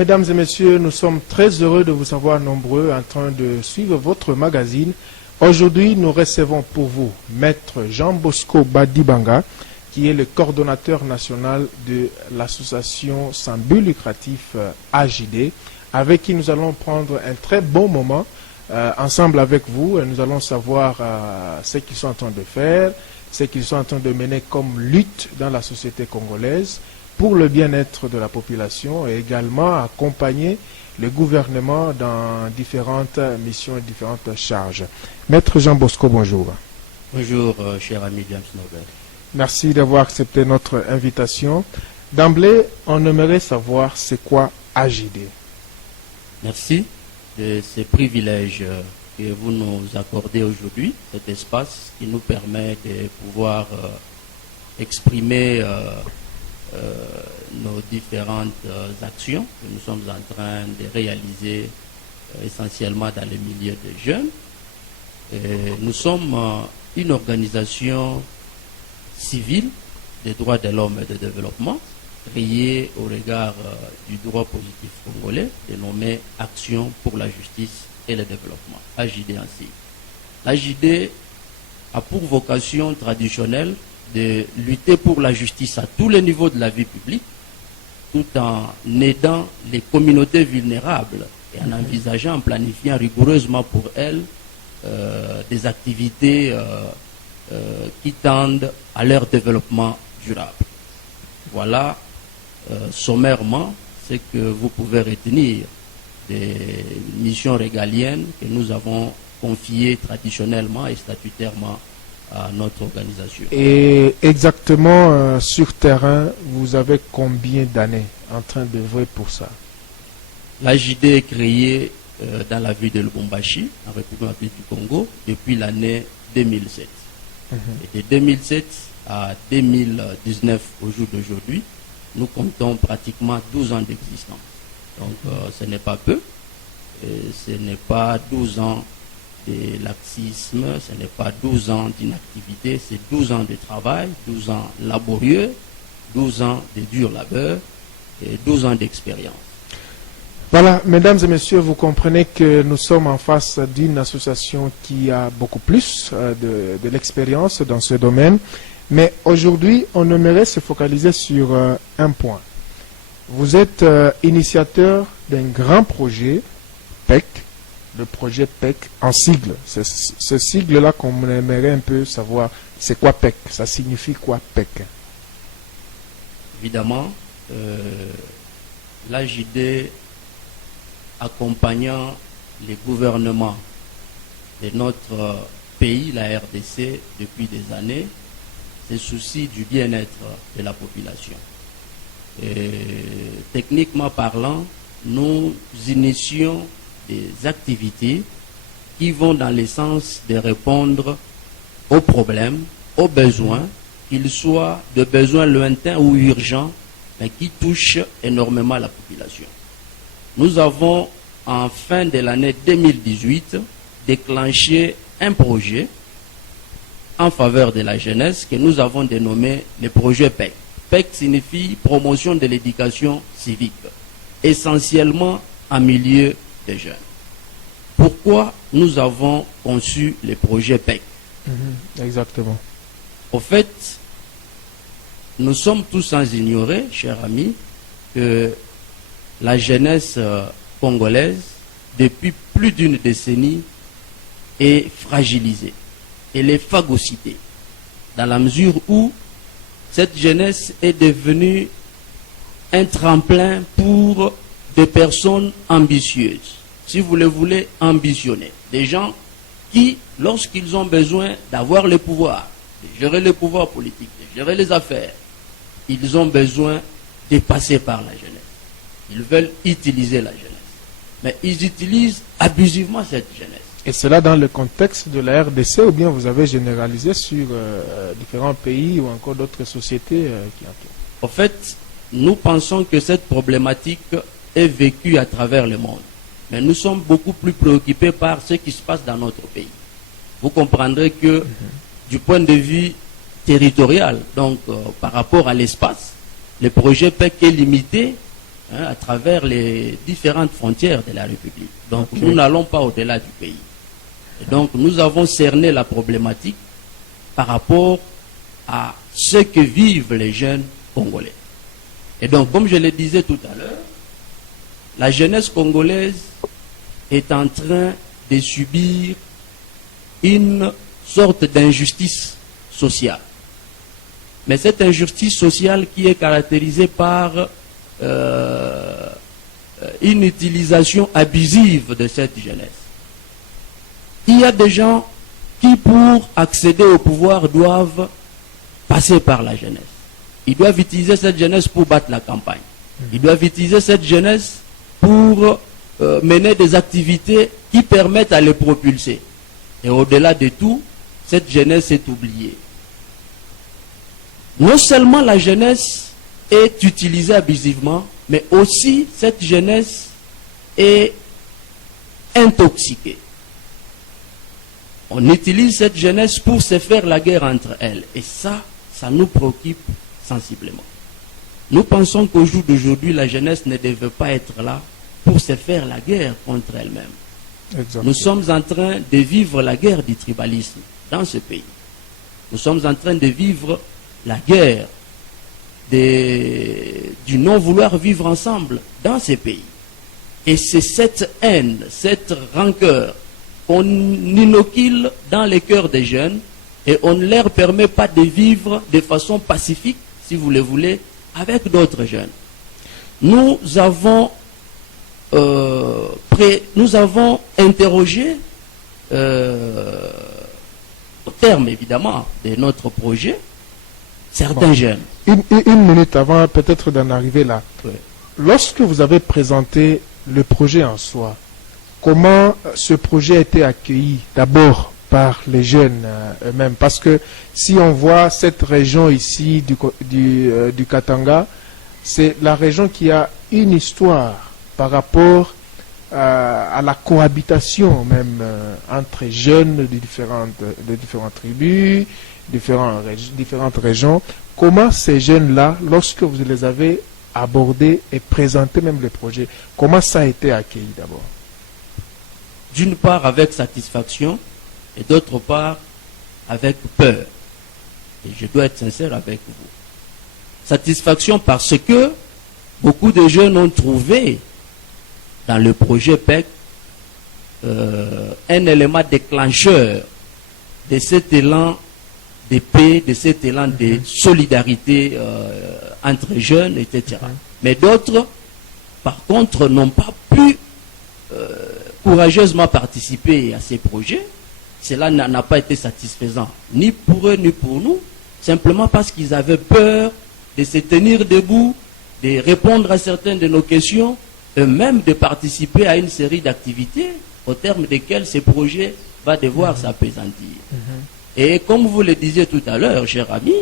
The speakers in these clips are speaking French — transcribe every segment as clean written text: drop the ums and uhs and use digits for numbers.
mesdames et messieurs, nous sommes très heureux de vous savoir nombreux en train de suivre votre magazine. Aujourd'hui, nous recevons pour vous Maître Jean Bosco Badibanga, qui est le coordonnateur national de l'association sans but lucratif AJD, avec qui nous allons prendre un très bon moment ensemble avec vous. Et nous allons savoir ce qu'ils sont en train de faire, ce qu'ils sont en train de mener comme lutte dans la société congolaise pour le bien-être de la population et également accompagner le gouvernement dans différentes missions et différentes charges. Maître Jean Bosco, bonjour. Bonjour, cher ami James Nobel. Merci d'avoir accepté notre invitation. D'emblée, on aimerait savoir c'est quoi AJD. Merci de ces privilèges que vous nous accordez aujourd'hui, cet espace qui nous permet de pouvoir exprimer nos différentes actions que nous sommes en train de réaliser essentiellement dans les milieux des jeunes. Et nous sommes une organisation civile des droits de l'homme et de développement créée au regard du droit positif congolais dénommé Action pour la justice et le développement, AJD ainsi. L'AJD a pour vocation traditionnelle de lutter pour la justice à tous les niveaux de la vie publique, tout en aidant les communautés vulnérables et en envisageant, en planifiant rigoureusement pour elles des activités qui tendent à leur développement durable. Voilà sommairement ce que vous pouvez retenir des missions régaliennes que nous avons confiées traditionnellement et statutairement à notre organisation. Et exactement sur terrain, vous avez combien d'années en train d'œuvrer pour ça? L'AJD est créée dans la ville de Lubumbashi, en République du Congo, depuis l'année 2007. Et de 2007 à 2019, au jour d'aujourd'hui, nous comptons pratiquement 12 ans d'existence. Donc ce n'est pas peu, ce n'est pas 12 ans de laxisme, ce n'est pas 12 ans d'inactivité, c'est 12 ans de travail, 12 ans laborieux, 12 ans de dur labeur et 12 ans d'expérience. Voilà, mesdames et messieurs, vous comprenez que nous sommes en face d'une association qui a beaucoup plus de l'expérience dans ce domaine. Mais aujourd'hui, on aimerait se focaliser sur un point. Vous êtes initiateur d'un grand projet, PEC, le projet PEC en sigle. Ce sigle-là qu'on aimerait un peu savoir, c'est quoi PEC? Ça signifie quoi PEC? Évidemment, l'AJD accompagnant les gouvernements de notre pays, la RDC, depuis des années, se soucie du bien-être de la population. Et, techniquement parlant, nous initions des activités qui vont dans le sens de répondre aux problèmes, aux besoins, qu'ils soient de besoins lointains ou urgents, mais qui touchent énormément la population. Nous avons, en fin de l'année 2018, déclenché un projet en faveur de la jeunesse que nous avons dénommé le projet PEC. PEC signifie promotion de l'éducation civique, essentiellement en milieu des jeunes. Pourquoi nous avons conçu le projet PEC? Exactement. Au fait, nous sommes tous sans ignorer, chers amis, que la jeunesse congolaise, depuis plus d'une décennie, est fragilisée. Elle est phagocytée, dans la mesure où cette jeunesse est devenue un tremplin pour des personnes ambitieuses. Si vous le voulez, ambitionner. Des gens qui, lorsqu'ils ont besoin d'avoir le pouvoir, de gérer le pouvoir politique, de gérer les affaires, ils ont besoin de passer par la jeunesse. Ils veulent utiliser la jeunesse. Mais ils utilisent abusivement cette jeunesse. Et cela dans le contexte de la RDC ou bien vous avez généralisé sur différents pays ou encore d'autres sociétés qui entourent? En fait, nous pensons que cette problématique est vécue à travers le monde. Mais nous sommes beaucoup plus préoccupés par ce qui se passe dans notre pays. Vous comprendrez que du point de vue territorial, donc par rapport à l'espace, le projet PEC est limité à travers les différentes frontières de la République. Donc nous n'allons pas au-delà du pays. Et donc nous avons cerné la problématique par rapport à ce que vivent les jeunes congolais. Et donc, comme je le disais tout à l'heure, la jeunesse congolaise est en train de subir une sorte d'injustice sociale. Mais cette injustice sociale qui est caractérisée par une utilisation abusive de cette jeunesse. Il y a des gens qui, pour accéder au pouvoir, doivent passer par la jeunesse. Ils doivent utiliser cette jeunesse pour battre la campagne. Ils doivent utiliser cette jeunesse pour mener des activités qui permettent à les propulser. Et au-delà de tout, cette jeunesse est oubliée. Non seulement la jeunesse est utilisée abusivement, mais aussi cette jeunesse est intoxiquée. On utilise cette jeunesse pour se faire la guerre entre elles. Et ça nous préoccupe sensiblement. Nous pensons qu'au jour d'aujourd'hui, la jeunesse ne devait pas être là pour se faire la guerre contre elle-même. Exactement. Nous sommes en train de vivre la guerre du tribalisme dans ce pays. Nous sommes en train de vivre la guerre du non-vouloir vivre ensemble dans ces pays. Et c'est cette haine, cette rancœur qu'on inocule dans les cœurs des jeunes et on ne leur permet pas de vivre de façon pacifique, si vous le voulez, avec d'autres jeunes. Nous avons interrogé, au terme évidemment de notre projet, certains jeunes. Une minute avant peut-être d'en arriver là. Oui. Lorsque vous avez présenté le projet en soi, comment ce projet a été accueilli d'abord par les jeunes eux-mêmes? Parce que si on voit cette région ici du Katanga, c'est la région qui a une histoire par rapport à la cohabitation même entre jeunes de différentes tribus, différentes régions. Comment ces jeunes-là, lorsque vous les avez abordés et présenté même le projet, comment ça a été accueilli d'abord? D'une part avec satisfaction et d'autre part avec peur. Et je dois être sincère avec vous. Satisfaction parce que beaucoup de jeunes ont trouvé dans le projet PEC un élément déclencheur de cet élan de paix, de cet élan de solidarité entre jeunes, etc. Mais d'autres, par contre, n'ont pas pu courageusement participer à ces projets. Cela n'a pas été satisfaisant, ni pour eux, ni pour nous, simplement parce qu'ils avaient peur de se tenir debout, de répondre à certaines de nos questions, et même de participer à une série d'activités au terme desquelles ce projet va devoir s'appesantir. Et comme vous le disiez tout à l'heure, cher ami,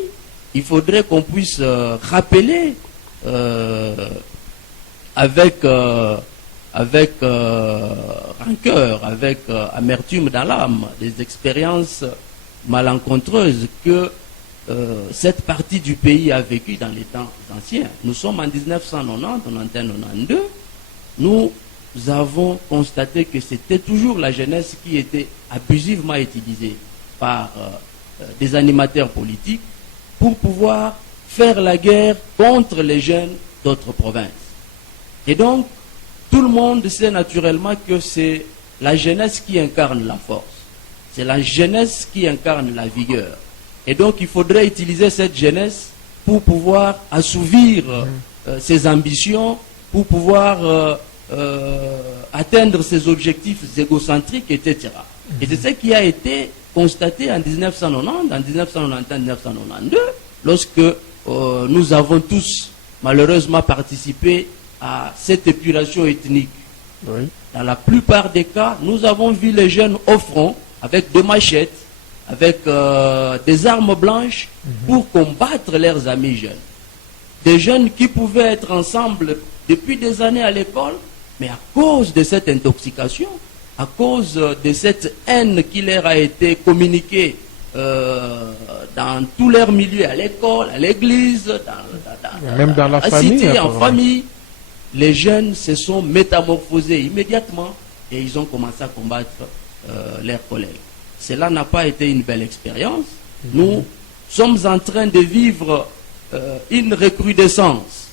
il faudrait qu'on puisse rappeler avec rancœur, avec amertume dans l'âme, des expériences malencontreuses que cette partie du pays a vécues dans les temps anciens. Nous sommes en 1990, 1992, nous avons constaté que c'était toujours la jeunesse qui était abusivement utilisée par des animateurs politiques pour pouvoir faire la guerre contre les jeunes d'autres provinces. Et donc, tout le monde sait naturellement que c'est la jeunesse qui incarne la force. C'est la jeunesse qui incarne la vigueur. Et donc, il faudrait utiliser cette jeunesse pour pouvoir assouvir ses ambitions, pour pouvoir atteindre ses objectifs égocentriques, etc. Et c'est ce qui a été constaté en 1990, en 1991, 1992, lorsque nous avons tous malheureusement participé à cette épuration ethnique. Oui. Dans la plupart des cas, nous avons vu les jeunes au front avec des machettes, avec des armes blanches pour combattre leurs amis jeunes. Des jeunes qui pouvaient être ensemble depuis des années à l'école, mais à cause de cette intoxication, à cause de cette haine qui leur a été communiquée dans tous leurs milieux, à l'école, à l'église, même dans la famille, cité, en famille, les jeunes se sont métamorphosés immédiatement et ils ont commencé à combattre leurs collègues. Cela n'a pas été une belle expérience. Nous sommes en train de vivre une recrudescence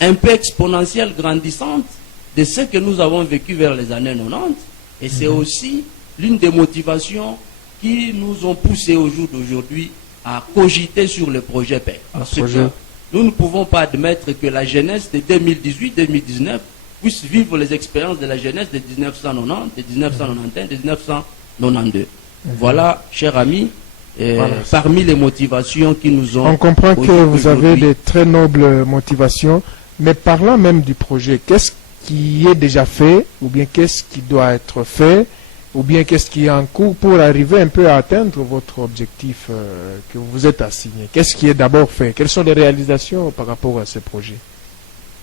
un peu exponentielle, grandissante de ce que nous avons vécu vers les années 90. Et c'est aussi l'une des motivations qui nous ont poussés au jour d'aujourd'hui à cogiter sur le projet PEC. Parce que nous ne pouvons pas admettre que la jeunesse de 2018-2019 puisse vivre les expériences de la jeunesse de 1990, de 1991, de 1992. Voilà, chers amis, parmi les motivations qui nous ont... On comprend que vous avez de très nobles motivations, mais parlant même du projet, qu'est-ce qui est déjà fait, ou bien qu'est-ce qui doit être fait, ou bien qu'est-ce qui est en cours pour arriver un peu à atteindre votre objectif que vous vous êtes assigné? Qu'est-ce qui est d'abord fait? Quelles sont les réalisations par rapport à ce projet?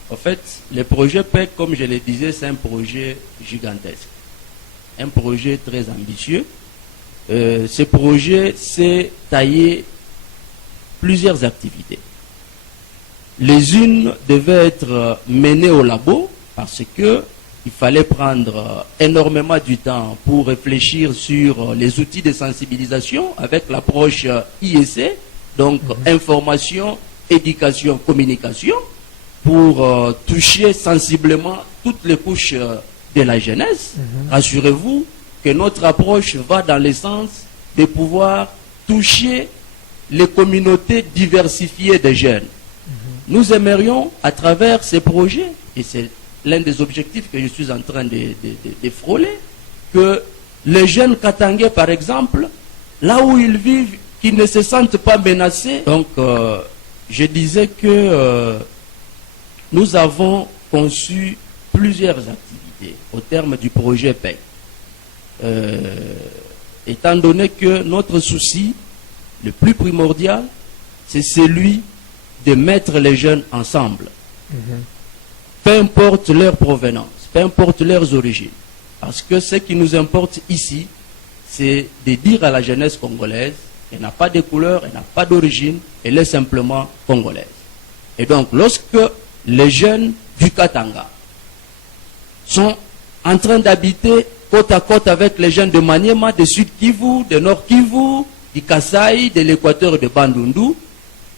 En fait, le projet PEC, comme je le disais, c'est un projet gigantesque, un projet très ambitieux. Ce projet s'est taillé plusieurs activités. Les unes devaient être menées au labo parce que il fallait prendre énormément du temps pour réfléchir sur les outils de sensibilisation avec l'approche IEC, donc information, éducation, communication, pour toucher sensiblement toutes les couches de la jeunesse. Rassurez-vous que notre approche va dans le sens de pouvoir toucher les communautés diversifiées de jeunes. Nous aimerions, à travers ces projets, et c'est l'un des objectifs que je suis en train de frôler, que les jeunes Katangais, par exemple, là où ils vivent, qu'ils ne se sentent pas menacés. Donc, je disais que nous avons conçu plusieurs activités au terme du projet PEC. Étant donné que notre souci, le plus primordial, c'est celui de mettre les jeunes ensemble. Peu importe leur provenance, peu importe leurs origines. Parce que ce qui nous importe ici, c'est de dire à la jeunesse congolaise, elle n'a pas de couleur, elle n'a pas d'origine, elle est simplement congolaise. Et donc, lorsque les jeunes du Katanga sont en train d'habiter côte à côte avec les jeunes de Maniema, de Sud Kivu, de Nord Kivu, du Kasaï, de l'Équateur et de Bandundu,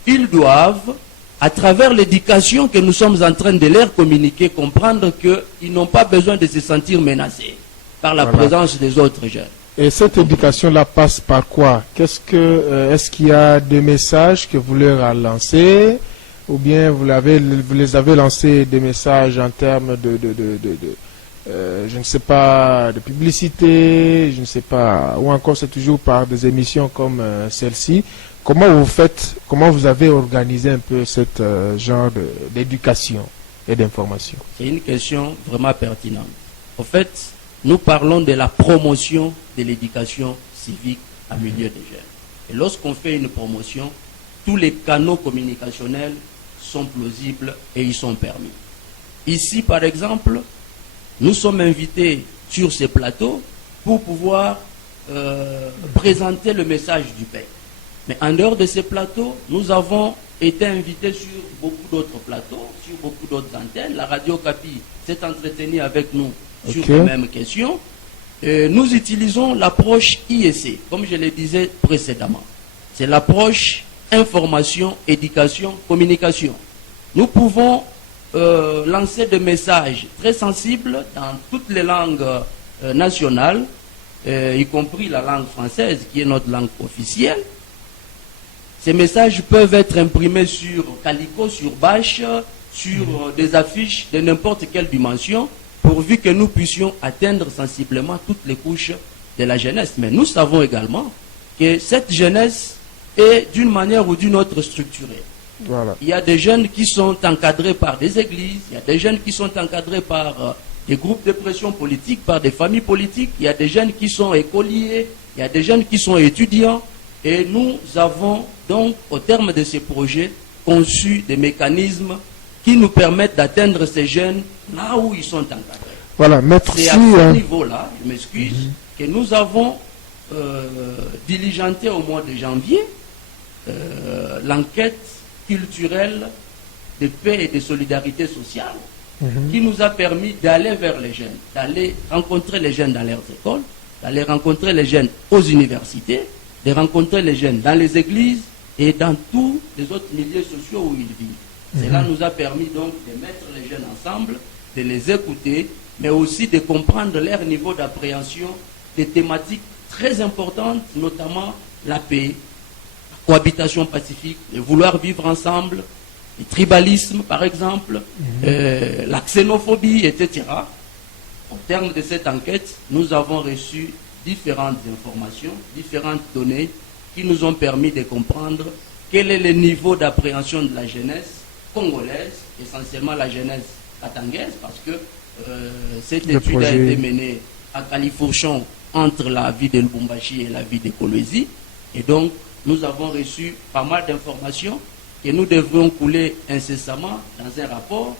ils doivent, à travers l'éducation que nous sommes en train de leur communiquer, comprendre qu'ils n'ont pas besoin de se sentir menacés par la présence des autres jeunes. Et cette éducation-là passe par quoi? Est-ce qu'il y a des messages que vous leur avez lancés, ou bien vous les avez lancés des messages en termes je ne sais pas, de publicité, je ne sais pas, ou encore c'est toujours par des émissions comme celle-ci. Comment vous avez organisé un peu ce genre d'éducation et d'information? C'est une question vraiment pertinente. En fait, nous parlons de la promotion de l'éducation civique en milieu des jeunes. Et lorsqu'on fait une promotion, tous les canaux communicationnels sont plausibles et ils sont permis. Ici, par exemple, nous sommes invités sur ces plateaux pour pouvoir présenter le message du PEC. Mais en dehors de ces plateaux, nous avons été invités sur beaucoup d'autres plateaux, sur beaucoup d'autres antennes. La radio Capi s'est entretenue avec nous sur les mêmes questions. Nous utilisons l'approche IEC, comme je le disais précédemment. C'est l'approche information, éducation, communication. Nous pouvons lancer des messages très sensibles dans toutes les langues nationales, y compris la langue française qui est notre langue officielle. Ces messages peuvent être imprimés sur calico, sur bâche, sur des affiches de n'importe quelle dimension, pourvu que nous puissions atteindre sensiblement toutes les couches de la jeunesse. Mais nous savons également que cette jeunesse est d'une manière ou d'une autre structurée. Voilà. Il y a des jeunes qui sont encadrés par des églises, il y a des jeunes qui sont encadrés par des groupes de pression politique, par des familles politiques, il y a des jeunes qui sont écoliers, il y a des jeunes qui sont étudiants. Et nous avons donc, au terme de ces projets, conçu des mécanismes qui nous permettent d'atteindre ces jeunes là où ils sont encadrés. Voilà, c'est à ce niveau-là, je m'excuse, que nous avons diligenté au mois de janvier l'enquête culturelle de paix et de solidarité sociale qui nous a permis d'aller vers les jeunes, d'aller rencontrer les jeunes dans leurs écoles, d'aller rencontrer les jeunes aux universités, de rencontrer les jeunes dans les églises et dans tous les autres milieux sociaux où ils vivent. Cela nous a permis donc de mettre les jeunes ensemble, de les écouter, mais aussi de comprendre leur niveau d'appréhension des thématiques très importantes, notamment la paix, la cohabitation pacifique, le vouloir vivre ensemble, le tribalisme par exemple, la xénophobie, etc. Au terme de cette enquête, nous avons reçu différentes informations, différentes données qui nous ont permis de comprendre quel est le niveau d'appréhension de la jeunesse congolaise, essentiellement la jeunesse katangaise, parce que cette étude a été menée à Califourchon entre la ville de Lubumbashi et la ville de Kolwezi. Et donc, nous avons reçu pas mal d'informations que nous devrions couler incessamment dans un rapport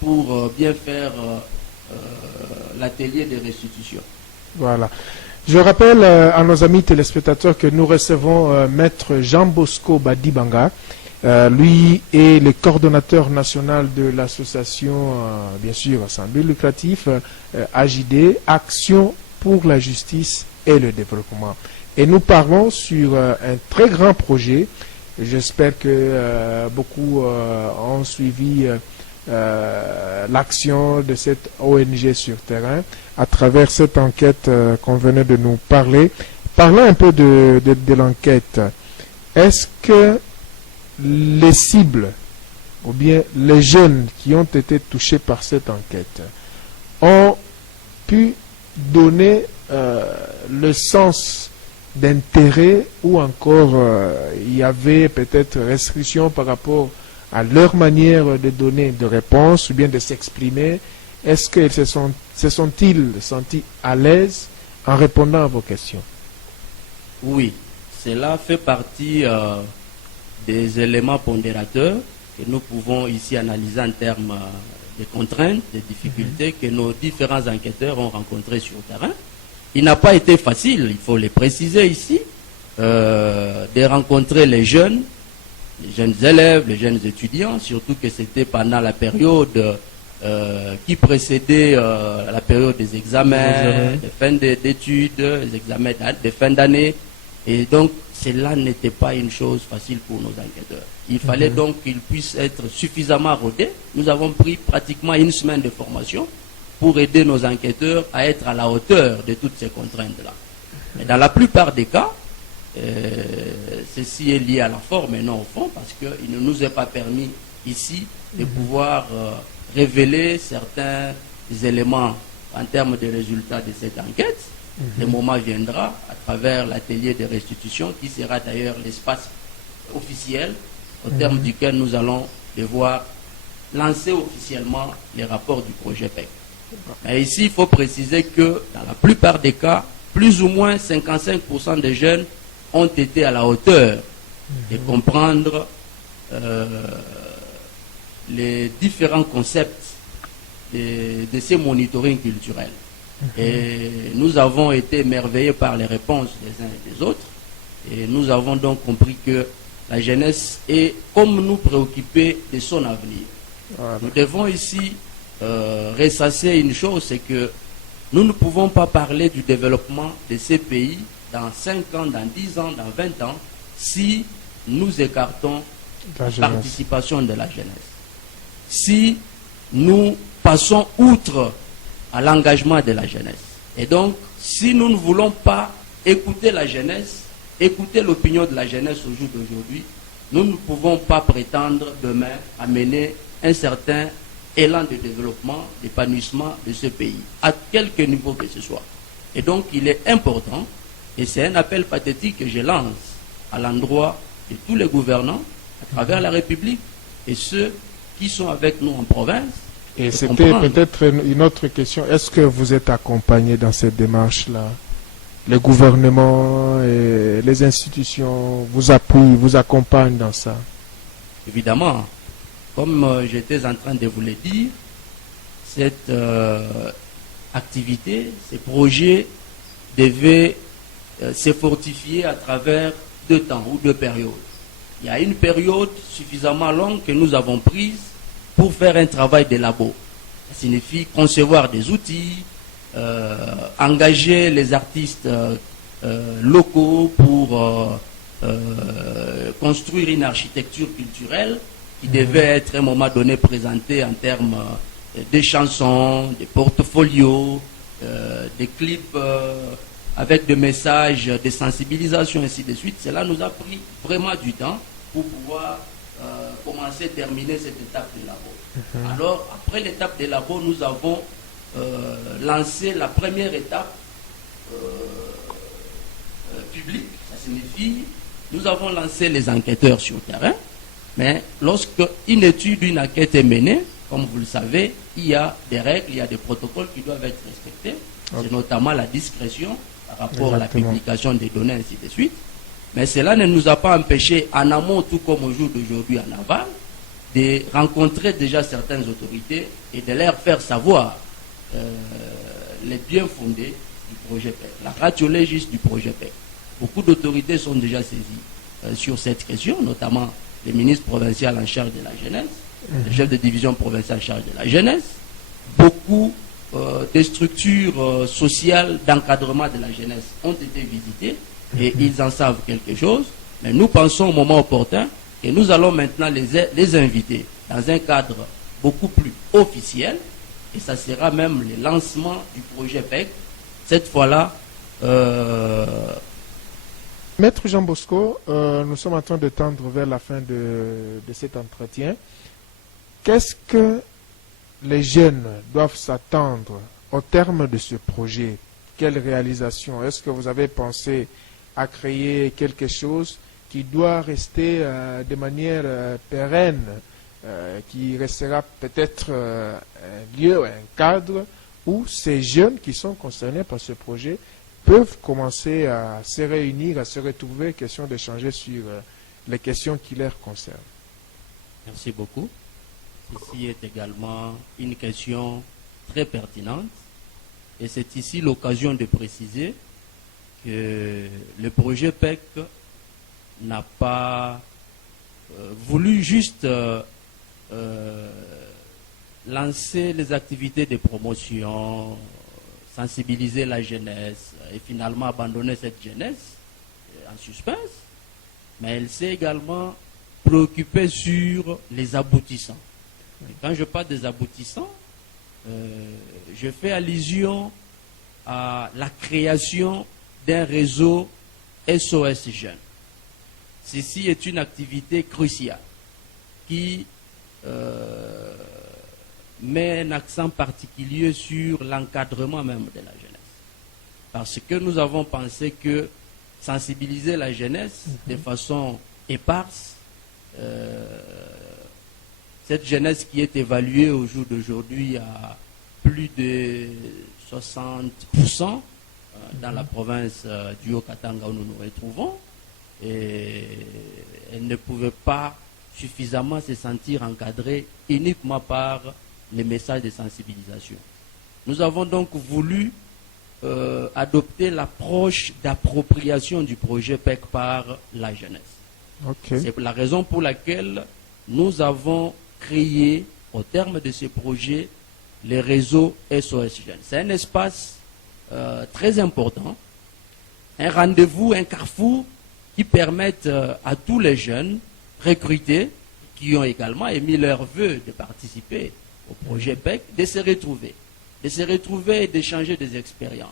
pour bien faire l'atelier de restitution. Voilà. Je rappelle à nos amis téléspectateurs que nous recevons Maître Jean Bosco Badibanga. Lui est le coordonnateur national de l'association, bien sûr, Assemblée lucrative, AJD, Action pour la justice et le développement. Et nous parlons sur un très grand projet. J'espère que beaucoup ont suivi l'action de cette ONG sur terrain à travers cette enquête qu'on venait de nous parler. Parlons un peu de l'enquête. Est-ce que les cibles ou bien les jeunes qui ont été touchés par cette enquête ont pu donner le sens d'intérêt ou encore il y avait peut-être restriction par rapport à leur manière de donner de réponses ou bien de s'exprimer? Est-ce qu'ils se sont-ils sentis à l'aise en répondant à vos questions? Oui, cela fait partie des éléments pondérateurs que nous pouvons ici analyser en termes de contraintes, de difficultés que nos différents enquêteurs ont rencontrées sur le terrain. Il n'a pas été facile, il faut le préciser ici, de rencontrer les jeunes élèves, les jeunes étudiants, surtout que c'était pendant la période qui précédait la période des examens, des fins d'études, des examens de fin d'année. Et donc, cela n'était pas une chose facile pour nos enquêteurs. Il fallait donc qu'ils puissent être suffisamment rodés. Nous avons pris pratiquement une semaine de formation pour aider nos enquêteurs à être à la hauteur de toutes ces contraintes-là. Mais dans la plupart des cas, ceci est lié à la forme et non au fond, parce qu'il ne nous est pas permis ici de pouvoir révéler certains éléments en termes de résultats de cette enquête. Le moment viendra à travers l'atelier de restitution qui sera d'ailleurs l'espace officiel au terme duquel nous allons devoir lancer officiellement les rapports du projet PEC. Mais ici, il faut préciser que dans la plupart des cas, plus ou moins 55% des jeunes ont été à la hauteur de comprendre les différents concepts de ces monitorings culturels. Et nous avons été émerveillés par les réponses des uns et des autres. Et nous avons donc compris que la jeunesse est comme nous préoccupée de son avenir. Voilà. Nous devons ici ressasser une chose, c'est que nous ne pouvons pas parler du développement de ces pays dans 5 ans, dans 10 ans, dans 20 ans, si nous écartons la participation de la jeunesse. Si nous passons outre à l'engagement de la jeunesse. Et donc, si nous ne voulons pas écouter la jeunesse, écouter l'opinion de la jeunesse au jour d'aujourd'hui, nous ne pouvons pas prétendre demain à mener un certain élan de développement, d'épanouissement de ce pays, à quelque niveau que ce soit. Et donc, il est important, et c'est un appel pathétique que je lance à l'endroit de tous les gouvernants à travers la République et ceux qui sont avec nous en province. Et c'était peut-être une autre question. Est-ce que vous êtes accompagné dans cette démarche-là? Le gouvernement et les institutions vous appuient, vous accompagnent dans ça? Évidemment. Comme j'étais en train de vous le dire, cette activité, ces projets devaient se fortifier à travers 2 temps ou 2 périodes. Il y a une période suffisamment longue que nous avons prise pour faire un travail de labo. Ça signifie concevoir des outils, engager les artistes locaux pour construire une architecture culturelle qui devait être à un moment donné présentée en termes des chansons, des portfolios, des clips avec des messages de sensibilisation, ainsi de suite. Cela nous a pris vraiment du temps pour pouvoir commencer à terminer cette étape de labo. Alors, après l'étape de labo, nous avons lancé la première étape publique. Ça signifie, nous avons lancé les enquêteurs sur le terrain, mais lorsque une étude, une enquête est menée, comme vous le savez, il y a des règles, il y a des protocoles qui doivent être respectés. C'est notamment la discrétion par rapport à la publication des données, ainsi de suite. Mais cela ne nous a pas empêché, en amont, tout comme au jour d'aujourd'hui en aval, de rencontrer déjà certaines autorités et de leur faire savoir les biens fondés du projet PEC, la ratio legis du projet PEC. Beaucoup d'autorités sont déjà saisies sur cette question, notamment les ministres provinciaux en charge de la jeunesse, le chef de division provinciale en charge de la jeunesse, beaucoup des structures sociales d'encadrement de la jeunesse ont été visitées et ils en savent quelque chose. Mais nous pensons au moment opportun que nous allons maintenant les inviter dans un cadre beaucoup plus officiel et ça sera même le lancement du projet PEC. Cette fois-là, Maître Jean Bosco, nous sommes en train de tendre vers la fin de cet entretien. Qu'est-ce que les jeunes doivent s'attendre au terme de ce projet? Quelle réalisation? Est-ce que vous avez pensé à créer quelque chose qui doit rester de manière pérenne, qui restera peut-être un lieu, un cadre où ces jeunes qui sont concernés par ce projet peuvent commencer à se réunir, à se retrouver, question d'échanger sur les questions qui leur concernent? Merci beaucoup. Ceci est également une question très pertinente et c'est ici l'occasion de préciser que le projet PEC n'a pas voulu juste lancer les activités de promotion, sensibiliser la jeunesse et finalement abandonner cette jeunesse en suspense, mais elle s'est également préoccupée sur les aboutissants. Et quand je parle des aboutissants, je fais allusion à la création d'un réseau SOS Jeunes. Ceci est une activité cruciale qui met un accent particulier sur l'encadrement même de la jeunesse. Parce que nous avons pensé que sensibiliser la jeunesse de façon éparse, cette jeunesse qui est évaluée au jour d'aujourd'hui à plus de 60% dans la province du Haut-Katanga où nous nous retrouvons, et elle ne pouvait pas suffisamment se sentir encadrée uniquement par les messages de sensibilisation. Nous avons donc voulu adopter l'approche d'appropriation du projet PEC par la jeunesse. Okay. C'est la raison pour laquelle nous avons créé, au terme de ce projet, les réseaux SOS Jeunes. C'est un espace très important, un rendez-vous, un carrefour qui permettent à tous les jeunes recrutés, qui ont également émis leur vœu de participer au projet PEC, de se retrouver et d'échanger des expériences,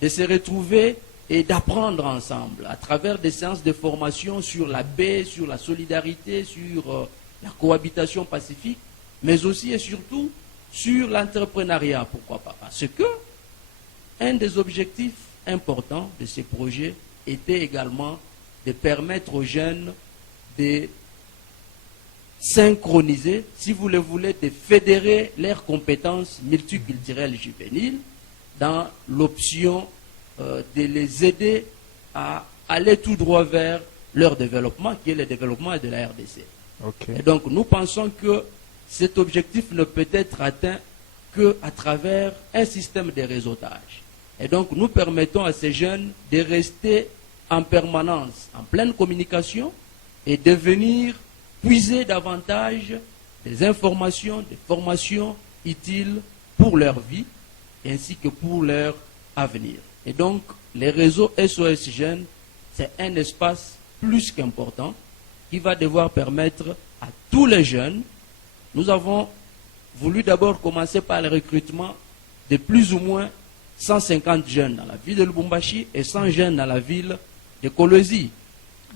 de se retrouver et d'apprendre ensemble à travers des séances de formation sur la paix, sur la solidarité, sur la cohabitation pacifique, mais aussi et surtout sur l'entrepreneuriat, pourquoi pas. Parce que un des objectifs importants de ces projets était également de permettre aux jeunes de synchroniser, si vous le voulez, de fédérer leurs compétences multiculturelles juvéniles dans l'option de les aider à aller tout droit vers leur développement, qui est le développement de la RDC. Okay. Et donc nous pensons que cet objectif ne peut être atteint qu'à travers un système de réseautage. Et donc nous permettons à ces jeunes de rester en permanence, en pleine communication, et de venir puiser davantage des informations, des formations utiles pour leur vie ainsi que pour leur avenir. Et donc, les réseaux SOS Jeunes, c'est un espace plus qu'important qui va devoir permettre à tous les jeunes. Nous avons voulu d'abord commencer par le recrutement de plus ou moins 150 jeunes dans la ville de Lubumbashi et 100 jeunes dans la ville de Kolwezi.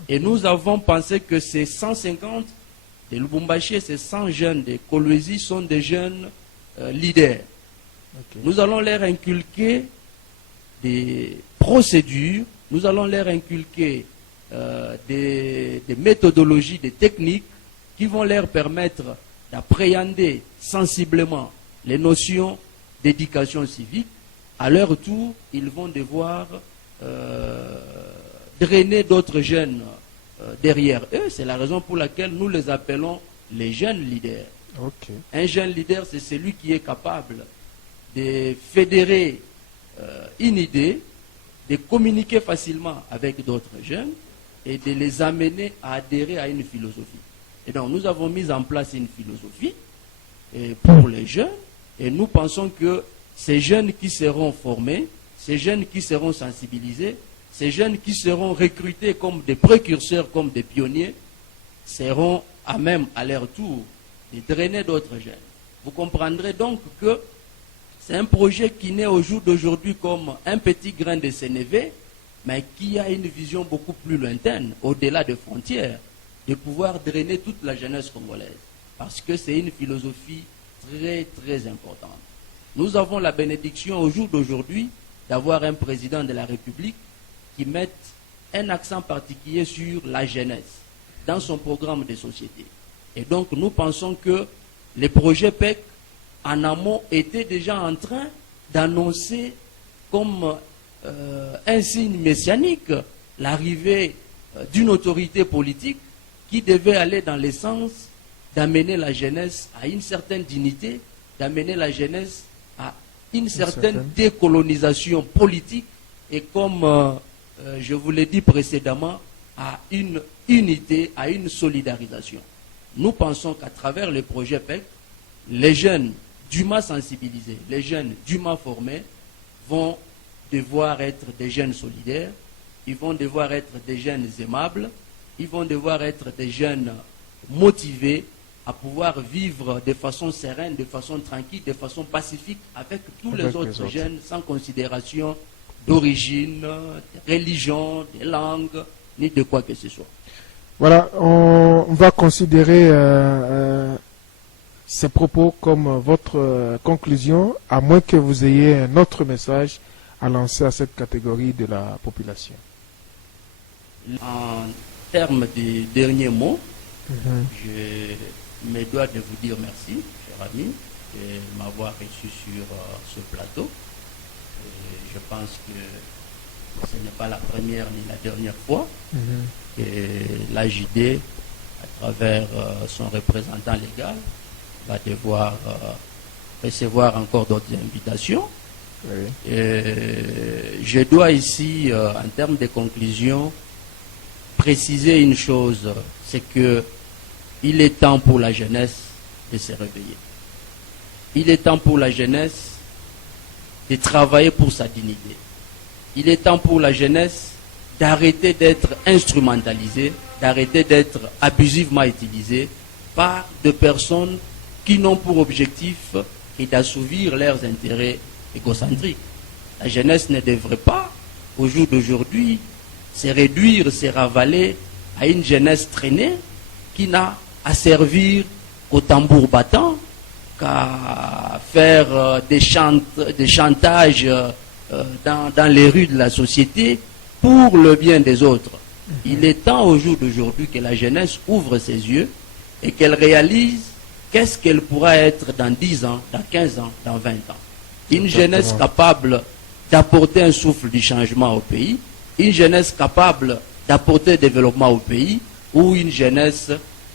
Et nous avons pensé que ces 150 de Lubumbashi et ces 100 jeunes de Kolwezi sont des jeunes leaders. Okay. Nous allons leur inculquer des procédures, nous allons leur inculquer des méthodologies, des techniques qui vont leur permettre d'appréhender sensiblement les notions d'éducation civique. À leur tour, ils vont devoir drainer d'autres jeunes derrière eux. C'est la raison pour laquelle nous les appelons les jeunes leaders. Okay. Un jeune leader, c'est celui qui est capable de fédérer une idée, de communiquer facilement avec d'autres jeunes et de les amener à adhérer à une philosophie. Et donc, nous avons mis en place une philosophie pour les jeunes et nous pensons que ces jeunes qui seront formés, ces jeunes qui seront sensibilisés, ces jeunes qui seront recrutés comme des précurseurs, comme des pionniers, seront à même à leur tour de drainer d'autres jeunes. Vous comprendrez donc que c'est un projet qui naît au jour d'aujourd'hui comme un petit grain de sénévé, mais qui a une vision beaucoup plus lointaine, au-delà des frontières, de pouvoir drainer toute la jeunesse congolaise. Parce que c'est une philosophie très, très importante. Nous avons la bénédiction au jour d'aujourd'hui d'avoir un président de la République qui met un accent particulier sur la jeunesse dans son programme de société. Et donc nous pensons que les projets PEC en amont étaient déjà en train d'annoncer comme un signe messianique l'arrivée d'une autorité politique qui devait aller dans le sens d'amener la jeunesse à une certaine dignité, d'amener la jeunesse à une certaine décolonisation politique et comme je vous l'ai dit précédemment, à une unité, à une solidarisation. Nous pensons qu'à travers le projet PEC, les jeunes dûment sensibilisés, les jeunes dûment formés vont devoir être des jeunes solidaires, ils vont devoir être des jeunes aimables, ils vont devoir être des jeunes motivés à pouvoir vivre de façon sereine, de façon tranquille, de façon pacifique avec tous les autres jeunes sans considération d'origine, de religion, de langue, ni de quoi que ce soit. Voilà, on va considérer ces propos comme votre conclusion, à moins que vous ayez un autre message à lancer à cette catégorie de la population. En termes de derniers mots, je me dois de vous dire merci, cher ami, de m'avoir reçu sur ce plateau. Et je pense que ce n'est pas la première ni la dernière fois que l'AJD, à travers son représentant légal, va devoir recevoir encore d'autres invitations. Oui. Je dois ici, en termes de conclusion, préciser une chose, c'est que il est temps pour la jeunesse de se réveiller. Il est temps pour la jeunesse de travailler pour sa dignité. Il est temps pour la jeunesse d'arrêter d'être instrumentalisée, d'arrêter d'être abusivement utilisée par des personnes qui n'ont pour objectif que d'assouvir leurs intérêts égocentriques. La jeunesse ne devrait pas, au jour d'aujourd'hui, se réduire, se ravaler à une jeunesse traînée qui n'a à servir qu'au tambour battant, qu'à faire des chantages dans les rues de la société pour le bien des autres. Il est temps au jour d'aujourd'hui que la jeunesse ouvre ses yeux et qu'elle réalise qu'est-ce qu'elle pourra être dans 10 ans, dans 15 ans, dans 20 ans. Une jeunesse capable d'apporter un souffle du changement au pays, une jeunesse capable d'apporter développement au pays, ou une jeunesse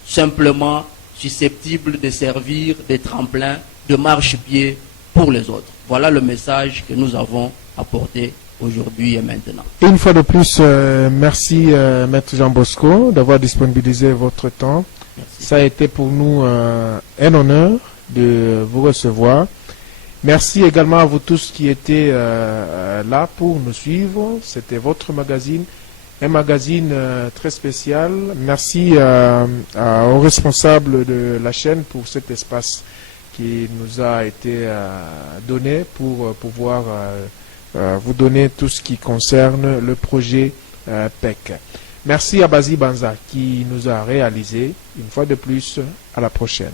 simplement susceptible de servir de tremplin, de marchepied pour les autres. Voilà le message que nous avons apporté aujourd'hui et maintenant. Une fois de plus, merci Maître Jean Bosco d'avoir disponibilisé votre temps Merci. Ça a été pour nous un honneur de vous recevoir. Merci également à vous tous qui étaient là pour nous suivre. C'était votre magazine, un magazine très spécial. Merci aux responsables de la chaîne pour cet espace qui nous a été donné pour pouvoir vous donner tout ce qui concerne le projet PEC. Merci à Bazi Banza qui nous a réalisé. Une fois de plus, à la prochaine.